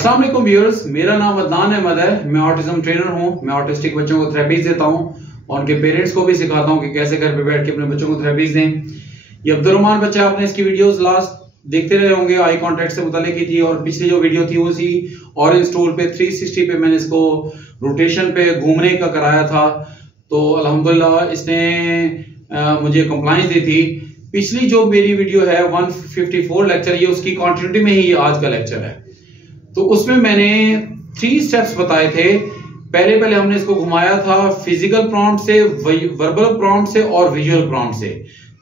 अस्सलाम वालेकुम व्यूअर्स, मेरा नाम अदनान अहमद है। मैं ऑटिज्म ट्रेनर हूं। मैं ऑटिस्टिक बच्चों को थेरेपीज देता हूं और उनके पेरेंट्स को भी सिखाता हूं कि कैसे घर पे बैठ के अपने बच्चों को थेरेपीज दें। ये अब्दुर्रहमान बच्चा, आपने इसकी वीडियोस लास्ट देखते रहे होंगे, आई कांटेक्ट से मुताल्लिक की थी, और पिछली जो वीडियो थी वो सी ऑरेंज स्टूल पे 360 पे मैंने इसको रोटेशन पे घूमने का कराया था। तो अल्हम्दुलिल्लाह इसने मुझे कंप्लाइंस दी थी। पिछली जो मेरी वीडियो है 154 लेक्चर, ये उसकी कंटिन्यूटी में ही ये आज का लेक्चर है। तो उसमें मैंने 3 स्टेप्स बताए थे। पहले हमने इसको घुमाया था फिजिकल प्रॉम्प्ट से, वर्बल प्रॉम्प्ट से और विजुअल प्रॉम्प्ट से।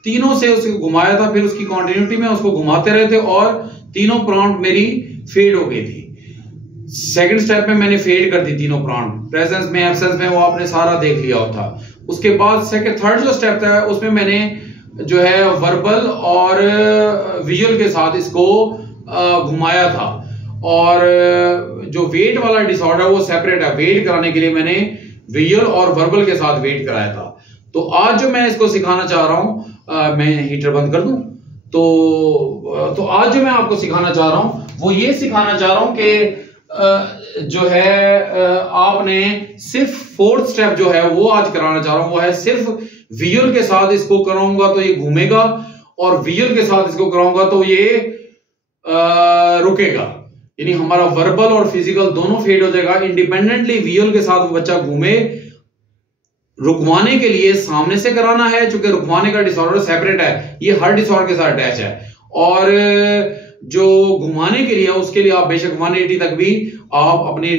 तीनों से उसको घुमाया था, फिर उसकी कंटिन्यूटी में उसको घुमाते रहे थे और तीनों प्रॉम्प्ट मेरी फेड हो गई थी। सेकंड स्टेप में मैंने फेड कर दी तीनों प्रॉम्प्ट, प्रेजेंस में एब्सेंस में, वो आपने सारा देख लिया था। उसके बाद थर्ड जो स्टेप था उसमें मैंने जो है वर्बल और विजुअल के साथ इसको घुमाया था। और जो वेट वाला डिसऑर्डर वो सेपरेट है, वेट कराने के लिए मैंने विजुअल और वर्बल के साथ वेट कराया था। तो आज जो मैं इसको सिखाना चाह रहा हूं, मैं हीटर बंद कर दूं, तो आज जो मैं आपको सिखाना चाह रहा हूं वो ये सिखाना चाह रहा हूं कि जो है आपने सिर्फ 4th स्टेप जो है वो आज कराना चाह रहा हूं। वो है सिर्फ विजुअल के साथ इसको कराऊंगा तो ये घूमेगा, और विजुअल के साथ इसको कराऊंगा तो ये रुकेगा। यानी हमारा वर्बल और फिजिकल दोनों फेड हो जाएगा। इंडिपेंडेंटली विजुअल के साथ वो बच्चा घूमे। रुकवाने के लिए सामने से कराना है, चूंकि रुकवाने का डिसऑर्डर सेपरेट है, ये हर डिसऑर्डर के साथ अटैच है। और जो घुमाने के लिए उसके लिए आप बेशक 180 तक भी आप अपनी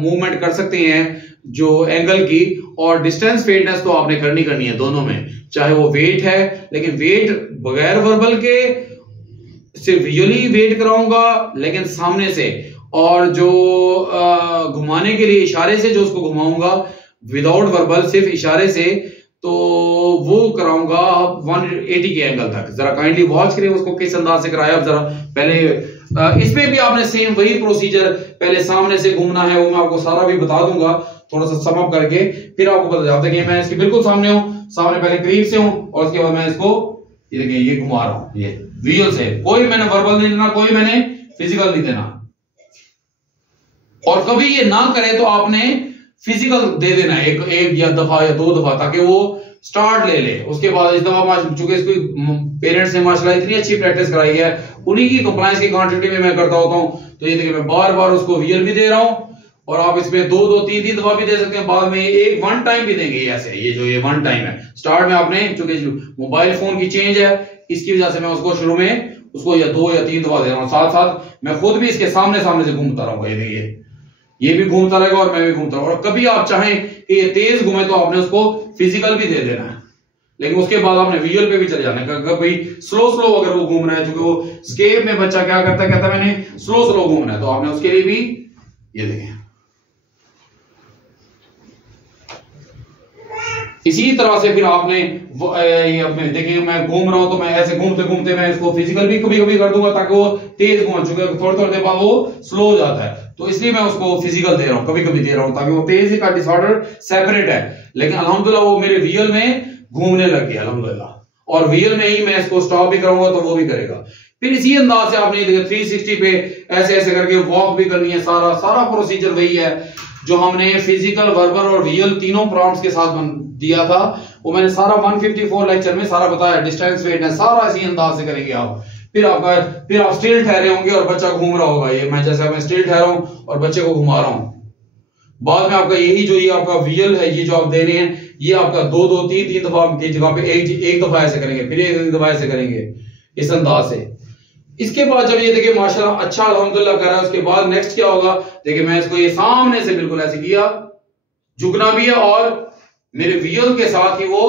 मूवमेंट कर सकते हैं जो एंगल की। और डिस्टेंस फेडनेस तो आपने करनी है दोनों में, चाहे वो वेट है, लेकिन वेट बगैर वर्बल के सिर्फ विजुअली वेट कराऊंगा लेकिन सामने से, और जो घुमाने के लिए इशारे से जो उसको घुमाऊंगा विदाउट वर्बल, सिर्फ इशारे से, तो वो कराऊंगा 180 के एंगल तक। जरा काइंडली वॉच करें उसको किस अंदाज से कराया। अब जरा पहले इसमें भी आपने सेम वही प्रोसीजर, पहले सामने से घूमना है, वो मैं आपको सारा भी बता दूंगा थोड़ा सा सम अप करके, फिर आपको पता चलता है कि मैं इसके बिल्कुल सामने हूं, सामने पहले करीब से हूं, और उसके बाद मैं इसको ये देखिए ये घुमा रहा हूं, ये विजुअल से। कोई मैंने वर्बल नहीं देना, कोई मैंने फिजिकल नहीं देना। और कभी ये ना करे तो आपने फिजिकल दे देना एक या दफा या 2 दफा, ताकि वो स्टार्ट ले ले। उसके बाद इस दफा चूंकि इसको पेरेंट्स ने माशाल्लाह इतनी अच्छी प्रैक्टिस कराई है, उन्हीं की कंप्लायंस की क्वांटिटी में मैं करता होता हूं। तो ये देखिए मैं बार बार उसको विजुअल भी दे रहा हूं, और आप इसमें 2 3 दफा भी दे सकते हैं। बाद में एक 1 टाइम भी देंगे ऐसे। ये जो ये 1 टाइम है स्टार्ट में आपने, चूंकि मोबाइल फोन की चेंज है इसकी वजह से मैं उसको शुरू में उसको या 2 या 3 दफा दे रहा हूं। साथ साथ मैं खुद भी इसके सामने से घूमता रहूंगा। ये भी घूमता रहेगा और मैं भी घूमता रहूंगा। और कभी आप चाहें कि ये तेज घूमे तो आपने उसको फिजिकल भी दे देना है, लेकिन उसके बाद आपने विजुअल पे भी चले जाना है। कभी स्लो अगर वो घूम रहा है, क्योंकि वो स्केप में बच्चा क्या करता है, कहता है मैंने स्लो घूमना है, तो आपने उसके लिए भी ये देखें। इसी तरह से फिर आपने देखिए मैं घूम रहा हूं तो मैं ऐसे घूमते मैं इसको फिजिकल भी कभी कर दूंगा, ताकि वो तेज घूम, चुके थोड़ी देर बाद वो स्लो हो जाता है, तो इसलिए मैं उसको फिजिकल दे रहा हूं, कभी दे रहा हूं, ताकि वो तेज का डिसऑर्डर सेपरेट है। लेकिन अल्हम्दुलिल्लाह वो मेरे विजुअल में घूमने लग गया अल्हम्दुलिल्लाह, और विजुअल में ही मैं इसको स्टॉप भी कराऊंगा तो वो भी करेगा। फिर इसी अंदाज से आपने 360 पे ऐसे करके वॉक भी करनी है। सारा प्रोसीजर वही है जो हमने फिजिकल, वर्बल और विजुअल तीनों प्रॉम्प्ट्स के साथ दिया था। वो मैंने सारा 154 लेक्चर में सारा बताया। डिस्टेंस वेटनेस सारा इसी अंदाज से करेंगे आप। फिर आप स्टिल ठहरे होंगे और बच्चा घूम रहा होगा। ये मैं जैसे मैं स्टिल ठहरा हूं और बच्चे को घुमा रहा हूं। बाद में आपका यही जो ये आपका विजुअल है, ये जो आप दे रहे हैं, ये आपका 2 3 दफा की जगह पे एक दफा ऐसे करेंगे, फिर एक दफा ऐसे करेंगे, इस अंदाज से। इसके बाद जब ये देखिए माशाल्लाह अच्छा अल्हम्दुलिल्लाह कर रहा है, उसके बाद नेक्स्ट क्या होगा, देखिए मैं इसको ये सामने से बिल्कुल ऐसे किया, झुकना भी है और मेरे विजुअल के साथ ही वो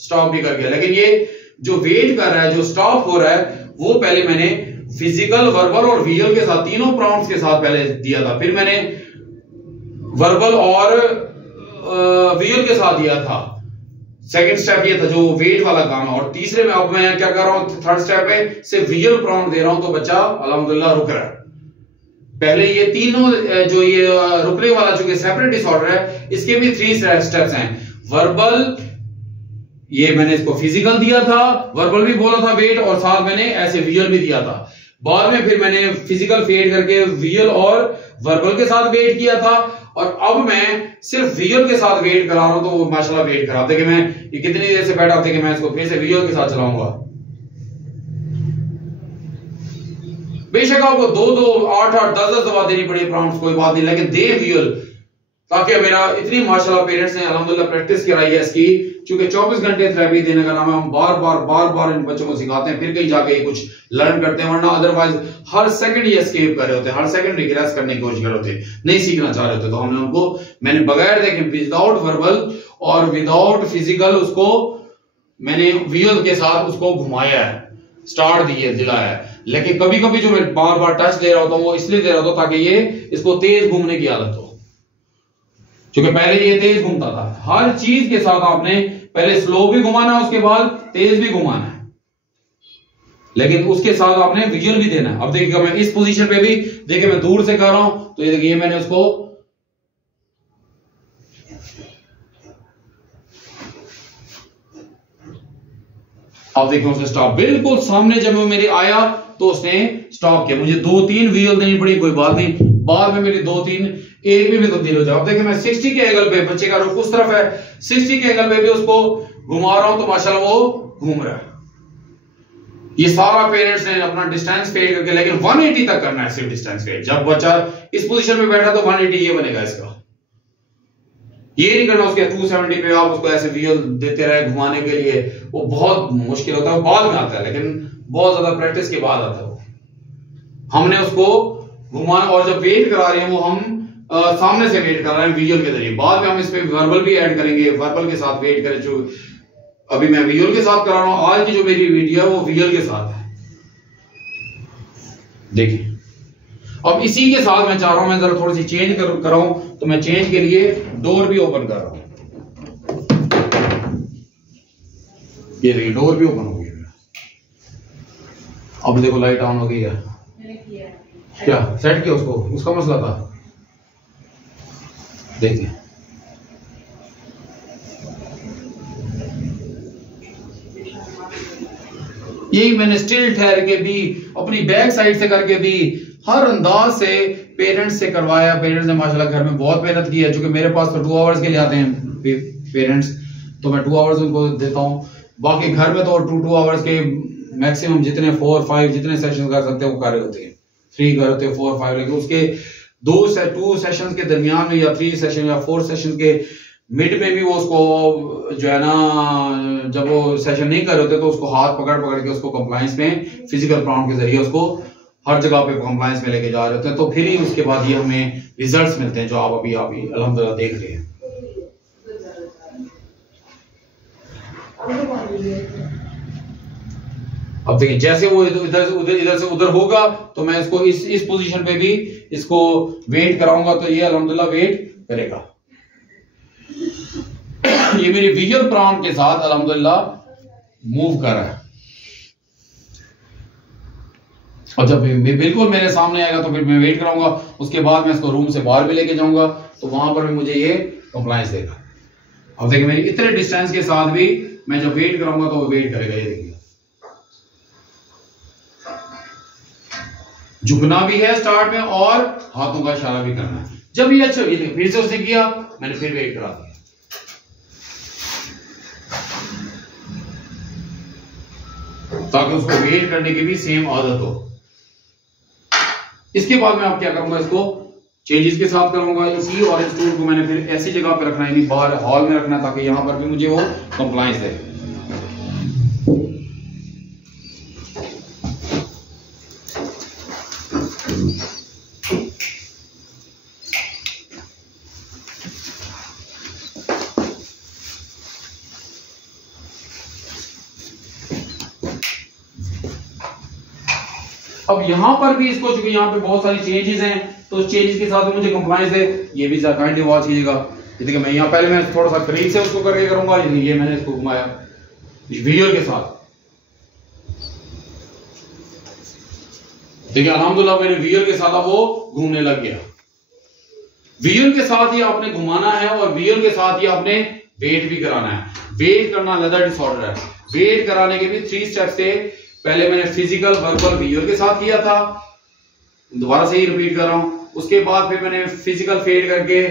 स्टॉप भी कर गया। लेकिन ये जो वेट कर रहा है, जो स्टॉप हो रहा है, वो पहले मैंने फिजिकल, वर्बल और विजुअल के साथ तीनों प्रॉम्प्ट्स के साथ पहले दिया था, फिर मैंने वर्बल और विजुअल के साथ दिया था। सेकंड स्टेप ये था जो वेट वाला काम है। और तीसरे में अब मैं क्या कर रहा हूं, थर्ड स्टेप में सिर्फ विजुअल प्रॉम्प्ट दे रहा हूं, तो बच्चा अल्हम्दुलिल्लाह रुक रहा है। पहले ये तीनों जो ये रुकने वाला चूंकि सेपरेट डिसऑर्डर है, इसके भी 3 स्टेप्स हैं। वर्बल, ये मैंने इसको फिजिकल दिया था, वर्बल भी बोला था वेट, और साथ मैंने ऐसे विजुअल भी दिया था। बाद में फिर मैंने फिजिकल फेड करके विजुअल और वर्बल के साथ वेट किया था, और अब मैं सिर्फ विजुअल के साथ वेट करा रहा हूं, तो वो माशाल्लाह वेट खराब। देखिए मैं ये कितनी देर से बैठा, देखिए मैं इसको फिर से विजुअल के साथ चलाऊंगा। बेशक आपको 2-2, 8-8, 10-10 दफा देनी पड़ी प्रॉम्प्ट्स, कोई बात नहीं, लेकिन दे विजुअल, ताकि मेरा इतनी माशाल्लाह पेरेंट्स ने अल्हम्दुलिल्लाह प्रैक्टिस कराई है इसकी, क्योंकि 24 घंटे थेरेपी देने का नाम है, हम बार बार इन बच्चों को सिखाते हैं, फिर कहीं जाके कुछ लर्न करते हैं, वरना अदरवाइज हर सेकंड ये एस्केप कर रहे होते हैं, हर सेकंड रिग्रेस करने की कोशिश कर रहे होते हैं, नहीं सीखना चाह रहे होते। तो हमने उनको, मैंने बगैर देखे विदाउट वर्बल और विदाउट फिजिकल उसको मैंने विजुअल के साथ उसको घुमाया है, स्टार्ट दिलाया है। लेकिन कभी कभी जो मैं बार बार टच दे रहा होता हूं वो इसलिए दे रहा होता ताकि ये इसको तेज घूमने की आदत हो, क्योंकि पहले ये तेज घूमता था। हर चीज के साथ आपने पहले स्लो भी घुमाना है, उसके बाद तेज भी घुमाना है, लेकिन उसके साथ आपने विजुअल भी देना है। अब देखिएगा मैं इस पोजीशन पे भी, देखिए मैं दूर से कर रहा हूं, तो ये देखिए मैंने उसको आप देखिए उसने स्टॉप, बिल्कुल सामने जब वो मेरे आया तो उसने स्टॉप किया। मुझे 2-3 विजुअल देनी पड़ी, कोई बात नहीं, बाद में मेरी 2-3 एक भी में तब्दील हो जाए। अब देखिए मैं 60 के एंगल पे, बच्चे का रुख उस तरफ है, 60 के एंगल पे भी उसको घुमा रहा हूं, तो माशाल्लाह वो घूम रहा है। ये सारा पेरेंट्स ने अपना डिस्टेंस फेड करके, लेकिन 180 तक करना है सिर्फ डिस्टेंस फेड। जब बच्चा इस पोजीशन में बैठा तो 180 ये बनेगा इसका, ये नहीं करना उसके 270 पे आप उसको ऐसे विजुअल देते रहे घुमाने के लिए, वो बहुत मुश्किल होता है, वो बाद में आता है, लेकिन बहुत ज्यादा प्रैक्टिस के बाद आता है वो। हमने उसको घुमाना, और जब वेट करा रहे हैं वो हम सामने से वेट कर रहे हैं विजुअल के जरिए, बाद में हम इस पे वर्बल भी ऐड करेंगे, वर्बल के साथ वेट करें। जो अभी मैं विजुअल के साथ करा रहा हूं, आज की जो मेरी वीडियो है वो विजुअल के साथ है। देखिए अब इसी के साथ मैं चाह रहा हूं, मैं जरा थोड़ी सी चेंज कराऊं, तो मैं चेंज के लिए डोर भी ओपन कर रहा हूं। ये देखिए डोर भी ओपन हो गया। अब देखो लाइट ऑन हो गई है, क्या सेट किया उसको, उसका मसला था। देखिए यही मैंने स्टिल ठहर के भी, अपनी बैक साइड से करके भी, हर अंदाज से पेरेंट्स से करवाया। पेरेंट्स ने माशाल्लाह घर में बहुत मेहनत की है, क्योंकि मेरे पास तो 2 आवर्स के लिए आते हैं पेरेंट्स, तो मैं 2 आवर्स उनको देता हूं। बाकी घर में तो 2 आवर्स के मैक्सिमम जितने 4-5 जितने सेशन कर सकते हैं वो कर रहे होते हैं, 3 कर होते हैं, 4-5, लेकिन उसके 2 सेशन के दरमियान में या 3 सेशन या 4 सेशन के मिड में भी वो उसको जो है ना, जब वो सेशन नहीं कर रहे होते तो उसको हाथ पकड़ के उसको कंप्लायंस में फिजिकल प्रॉम्प्ट के जरिए उसको हर जगह पे कंप्लायंस में लेके जा रहे होते हैं, तो फिर ही उसके बाद ये हमें रिजल्ट्स मिलते हैं जो आप अभी अल्हम्दुलिल्लाह देख रहे हैं। अब देखिए जैसे वो इधर से उधर होगा, तो मैं इसको इस पोजीशन पे भी इसको वेट कराऊंगा, तो ये अल्हम्दुलिल्लाह वेट करेगा। ये मेरी विजुअल प्रॉम्प्ट के साथ अल्हम्दुलिल्लाह मूव कर रहा है। और जब बिल्कुल मेरे सामने आएगा तो फिर मैं वेट कराऊंगा, उसके बाद मैं इसको रूम से बाहर भी लेके जाऊंगा, तो वहां पर भी मुझे ये कंप्लायंस देगा। अब देखिए मेरी इतने डिस्टेंस के साथ भी मैं जब वेट कराऊंगा तो वो वेट करेगा। ये देखिए झुकना भी है स्टार्ट में और हाथों का इशारा भी करना है। जब ये अच्छा, ये देखिए फिर से उसने किया, मैंने फिर वेट करा दिया, ताकि उसको वेट करने की भी सेम आदत हो। इसके बाद मैं अब क्या करूंगा, इसको चेंजेस के साथ करूंगा। इसी ऑरेंज टूल को मैंने फिर ऐसी जगह पे रखना है, यानी बाहर हॉल में रखना है, ताकि यहां पर भी मुझे वो कंप्लायंस दे। अब यहां पर भी इसको, चूंकि यहां पे बहुत सारी चेंजेस हैं, तो चेंजेस के साथ मुझे कंप्लायंस दे, ये भी काइंडली वॉच कीजिएगा। देखिए मैं यहां पहले मैं थोड़ा सा करीब से उसको करके करूंगा, ये मैंने इसको घुमाया विजुअल के साथ। देखिए अल्हम्दुलिल्लाह मेरे विजुअल के साथ अब वो घूमने लग गया। विजुअल के साथ ही आपने घुमाना है और विजुअल के साथ ही आपने वेट भी कराना है। वेट करना लेदर डिसऑर्डर है। वेट कराने के भी 3 स्टेप्स से पहले मैंने फिजिकल, वर्बल, विजुअल के साथ किया था, दोबारा से ही रिपीट कर रहा हूं। उसके बाद फिर मैंने फिजिकल फेड करके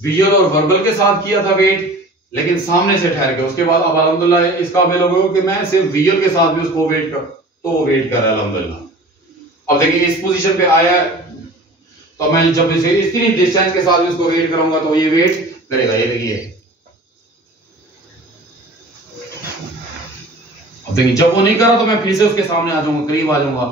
विजुअल और वर्बल के साथ किया था वेट, लेकिन सामने से ठहर के। उसके बाद अब अल्हम्दुलिल्लाह इस काबिल हो गया कि मैं सिर्फ विजुअल के साथ भी उसको वेट कर, तो वो वेट कर रहा है अल्हम्दुलिल्लाह। अब देखिए इस पोजीशन पे आया, तो मैं जब इसे इतनी डिस्टेंस के साथ भी उसको वेट करूंगा तो ये वेट करेगा। ये देखिए, अब देखिए जब वो नहीं करा तो मैं फिर से उसके सामने आ जाऊंगा, करीब आ जाऊंगा,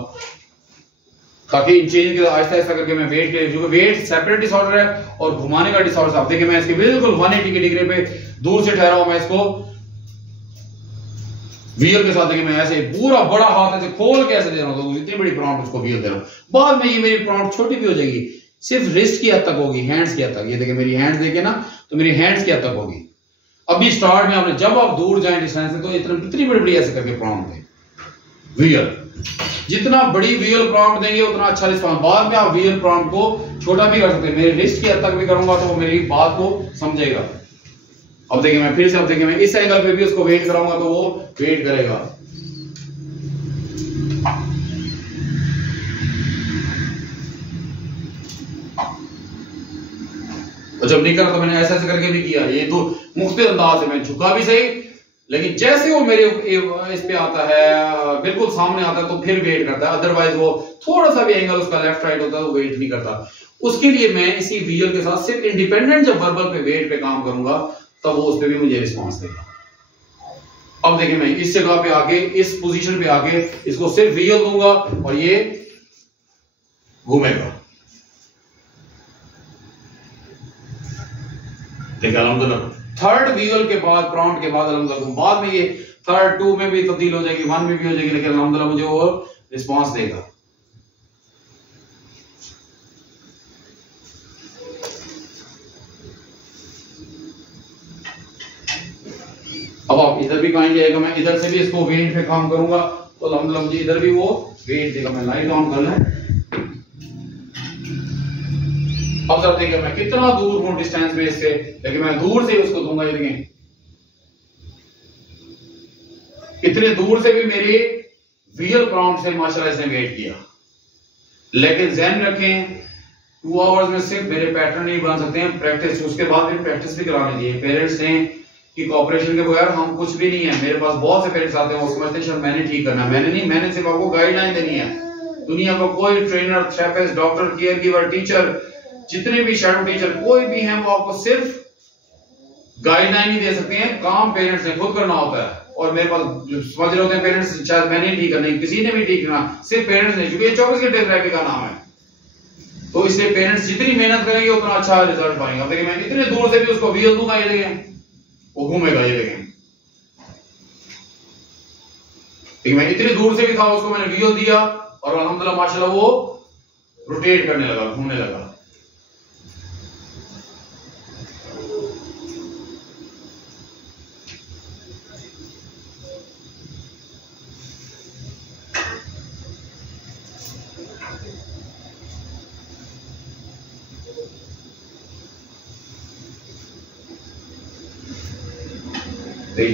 ताकि चेंज के आहिस्ता आहिस्ता करके मैं वेट के, जो वेट सेपरेट डिसऑर्डर है और घुमाने का डिसऑर्डर। अब देखिए मैं इसके बिल्कुल 180 के डिग्री पे दूर से ठहरा हूं, मैं इसको व्हील के साथ देखिए मैं ऐसे पूरा बड़ा हाथ ऐसे खोल के ऐसे दे रहा हूं, तो इतनी बड़ी प्रॉम्प्ट उसको व्हील दे रहा हूं। बाद में ये मेरी प्रॉम्प्ट छोटी भी हो जाएगी, सिर्फ रिस्ट की हद तक होगी, हैंड्स की हद तक। ये देखिए मेरी हैंड्स देखे ना, तो मेरी हैंड्स की हद तक होगी। अभी स्टार्ट में आपने जब आप दूर जाए डिस्टेंस से, तो इतनी बड़ी बड़ी ऐसे करके प्रॉम्प्ट दें व्हील। जितना बड़ी व्हील प्रॉम्प्ट देंगे उतना अच्छा रिस्पॉन्स। बाद में आप व्हील प्रॉम्प्ट को छोटा भी कर सकते हैं, मेरे रिस्ट की हद तक भी करूंगा तो वो मेरी बात को समझेगा। अब देखिए मैं फिर से, अब देखिए मैं इस एंगल पे भी उसको वेट कराऊंगा तो वो वेट करेगा। तो जब नहीं करा तो मैंने ऐसा करके भी किया। ये तो मुख्तलिफ अंदाज से मैं झुका भी सही, लेकिन जैसे वो मेरे इस पे आता है, बिल्कुल सामने आता है, तो फिर वेट करता है। अदरवाइज वो थोड़ा सा भी एंगल उसका लेफ्ट राइट होता है तो वेट नहीं करता। उसके लिए मैं इसी व्हील के साथ सिर्फ इंडिपेंडेंट जब वर्बल पे वेट पे काम करूंगा तब वो उस पे भी मुझे रिस्पॉन्स देगा। अब देखिए मैं इस जगह पे आके, इस पोजीशन पे आके इसको सिर्फ व्हील दूंगा और ये घूमेगा। देखिए अल्हम्दुलिल्लाह थर्ड व्हील के बाद, प्रॉम्प्ट के बाद अल्हम्दुलिल्लाह बाद में ये थर्ड 2 में भी तब्दील हो जाएगी, 1 में भी हो जाएगी, लेकिन अल्हम्दुलिल्लाह मुझे वो रिस्पॉन्स देगा। अब आप इधर भी काइंडली आएगा, मैं इधर से भी इसको वेट पे काम करूंगा तो अल्हम्दुलिल्लाह मुझे इधर भी वो वेट देगा। मैं लाइट ऑन कर लें। अब जब देखिए मैं कितना दूर हूं डिस्टेंस में इससे, लेकिन मैं दूर से उसको दूंगा। ये देखें इतने दूर से भी मेरी व्हील प्रॉम्प्ट से माशाल्लाह इसने वेट किया। लेकिन ध्यान रखें 2 आवर्स में सिर्फ मेरे पैटर्न नहीं बन सकते हैं, प्रैक्टिस, उसके बाद भी प्रैक्टिस भी करानी चाहिए। पेरेंट्स ने कि कोऑपरेशन के बगैर हम कुछ भी नहीं है। मेरे पास बहुत से पेरेंट्स आते हैं, वो समझते हैं मैंने ठीक करना है। मैंने नहीं, मैंने सिर्फ आपको गाइडलाइन देनी है। दुनिया का कोई trainer, therapist, doctor, care giver, teacher, जितने भी शैडो टीचर कोई भी हैं, वो आपको सिर्फ गाइडलाइन ही दे सकते हैं। काम पेरेंट्स ने खुद करना होता है। और मेरे पास जो समझ रहे होते हैं पेरेंट्स, शायद मैंने ठीक करना, किसी ने भी ठीक करना, सिर्फ पेरेंट्स ने, क्योंकि 24 घंटे थेरेपी का नाम है। तो इसलिए पेरेंट्स जितनी मेहनत करेंगे उतना अच्छा रिजल्ट पाएंगे। अब देखिए मैं इतने दूर से भी उसको व्हील दूंगा, ये देखें वो घूमेगा। ये देखें मैं इतनी दूर से भी था, उसको मैंने व्हील दिया और अल्हम्दुलिल्लाह माशाल्लाह वो रोटेट करने लगा, घूमने लगा।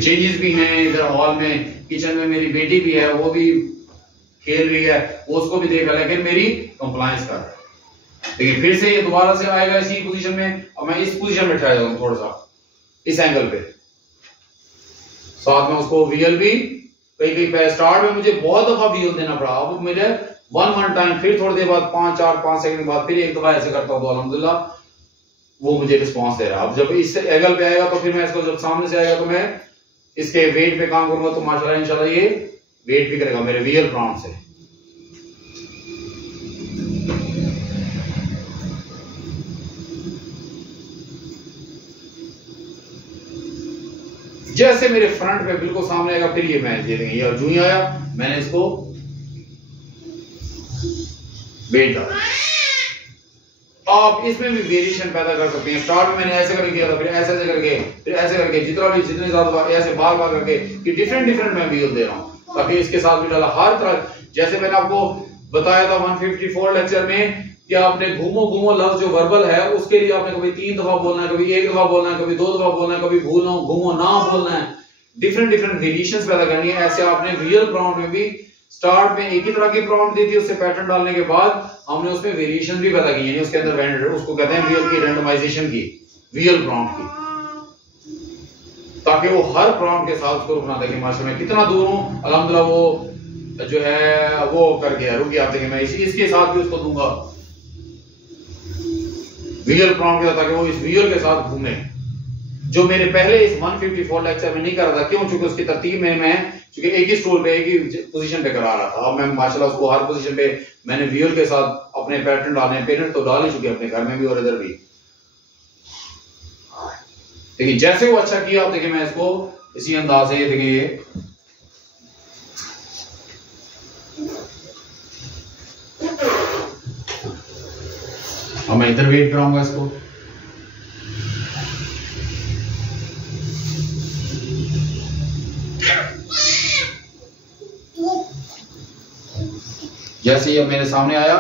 चेंजेस भी हैं इधर हॉल में, किचन में मेरी बेटी भी है, वो भी खेल रही है, वो उसको भी देख रहा है, लेकिन मेरी कंप्लायंस कर रहा है। देखिए फिर से ये दोबारा से आएगा इसी पोजीशन में। अब मैं इस पोजीशन में ट्राई करूंगा थोड़ा सा इस एंगल पे, साथ में उसको व्हील भी कहीं स्टार्ट में मुझे बहुत दफा व्हील देना पड़ा। अब मेरे 1 टाइम, फिर थोड़ी देर बाद 5 सेकंड बाद फिर एक दफा ऐसे करता हूं तो अल्हम्दुलिल्लाह वो मुझे रिस्पॉन्स दे रहा है। अब जब इस एंगल पे आएगा तो फिर मैं इसको, जब सामने से आएगा तो मैं इसके वेट पे काम करूंगा तो माशाल्लाह इंशाल्लाह ये वेट भी करेगा मेरे व्हील प्रॉम्प्ट से। जैसे मेरे फ्रंट पे बिल्कुल सामने आएगा फिर ये मैं दे देंगे। ये जूं ही आया मैंने इसको वेट डाला। आप इसमें भी वेरिएशन पैदा कर सकते हैं। स्टार्ट में मैंने ऐसे करके किया था, फिर ऐसे करके, फिर ऐसे करके, जितने ज्यादा ऐसे बार बार करके कि डिफरेंट मैं व्हील दे रहा हूं, ताकि इसके साथ भी डाला हर तरह। जैसे मैंने आपको बताया था 154 लेक्चर में कि आपने घूमो घूमो लफ्ज जो वर्बल है उसके लिए आपने कभी 3 दफा बोलना है, कभी 1 दफा बोलना है, कभी 2 दफा बोलना है, कभी भूलो घूमो ना बोलना है। डिफरेंट वेरिएशंस पैदा करनी है। ऐसे आपने व्हील प्रॉम्प्ट में भी स्टार्ट में एक ही तरह की प्रॉम्प्ट दी थी, उससे पैटर्न डालने के बाद हमने उसमें वेरिएशन भी पता की, यानी उसके अंदर उसको कहते हैं वीएल की रैंडमाइजेशन की, वीएल प्रॉम्प्ट की, ताकि वो हर प्रॉम्प्ट के साथ उसको रुकना देखे माशा में कितना दूर हूं, अल्हम्दुलिल्लाह वो जो है वो कर गया, रुक गया। देखिए मैं इसके साथ भी उसको दूंगा वीएल प्रॉम्प्ट के, ताकि वो इस वीएल के साथ घूमे, जो मेरे पहले इस 154 लेक्चर में नहीं कर रहा था। क्यों? चूंकि उसकी तरतीब में मैं चूंकि एक ही स्टूल पे एक ही पोजीशन पे करा रहा था। अब मैं माशाल्लाह उसको हर पोजीशन पे मैंने वीएल के साथ अपने पैटर्न डालने, पेरेंट तो डाल ही चुके अपने घर में भी और इधर भी। देखिए जैसे वो अच्छा किया, आप देखिए मैं इसको इसी अंदाज से देखिए ये अब मैं इधर वेट कराऊंगा इसको। जैसे ये मेरे सामने आया,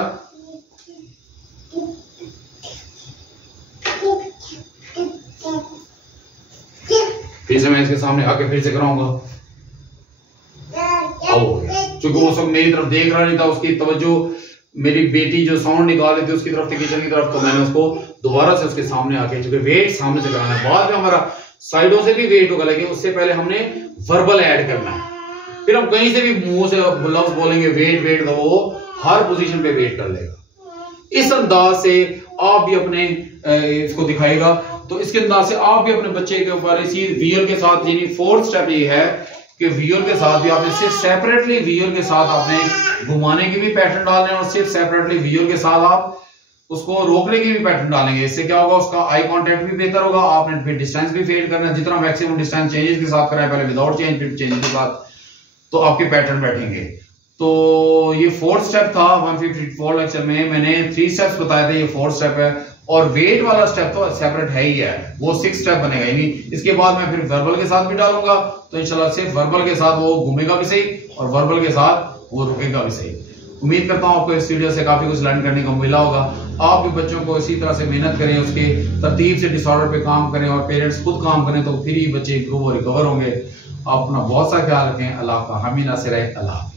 फिर से मैं इसके सामने आके फिर से कराऊंगा। क्योंकि वो सब मेरी तरफ देख रहा नहीं था, उसकी तवज्जो मेरी बेटी जो साउंड निकाल रही थी उसकी तरफ थी, किचन की तरफ, तो मैंने उसको दोबारा से उसके सामने आके, चूंकि वेट सामने से कराना है, बाद में हमारा साइडों से भी वेट होगा, लेकिन उससे पहले हमने वर्बल ऐड करना है। फिर हम कहीं से भी मुंह से लफ्ज बोलेंगे वेट वेट, तो वो हर पोजीशन पे वेट कर लेगा। इस अंदाज से आप भी अपने इसको दिखाएगा, तो इसके अंदाज से आप भी अपने बच्चे के ऊपर इसी वीएल के साथ, यानी फोर्थ स्टेप ये है कि वीएल के साथ भी आपने सिर्फ सेपरेटली वीएल के साथ आपने घुमाने की भी पैटर्न डालने, और सिर्फ सेपरेटली वीएल के साथ आप उसको रोकने की भी पैटर्न डालेंगे। इससे क्या होगा, उसका आई कांटेक्ट भी बेहतर होगा। आपने फिर डिस्टेंस भी फेड करना है, जितना मैक्सिमम डिस्टेंस चेंजेस के साथ कराए, पहले विदाउट चेंज फिर चेंज के साथ, तो आपके पैटर्न बैठेंगे। तो ये फोर्थ स्टेप था 154 लेक्चर में, मैंने 3 स्टेप्स बताए थे, ये फोर्थ स्टेप है। और वेट वाला स्टेप तो सेपरेट है ही है, वो 6 स्टेप बनेगा। यानी इसके बाद मैं फिर वर्बल के साथ भी डालूंगा, तो इंशाल्लाह सिर्फ वर्बल के साथ वो घूमेगा भी सही और वर्बल के साथ वो रुकेगा भी सही। उम्मीद करता हूं आपको इस वीडियो से काफी कुछ लर्न करने को मिला होगा। आप भी बच्चों को इसी तरह से मेहनत करें, उसके तरतीब से डिसऑर्डर पे काम करें, और पेरेंट्स खुद काम करें, तो फिर ही बच्चे इंप्रूव और रिकवर होंगे। आप अपना बहुत सा ख्याल रखें। अल्लाह का हामी नासिर है। अल्लाह।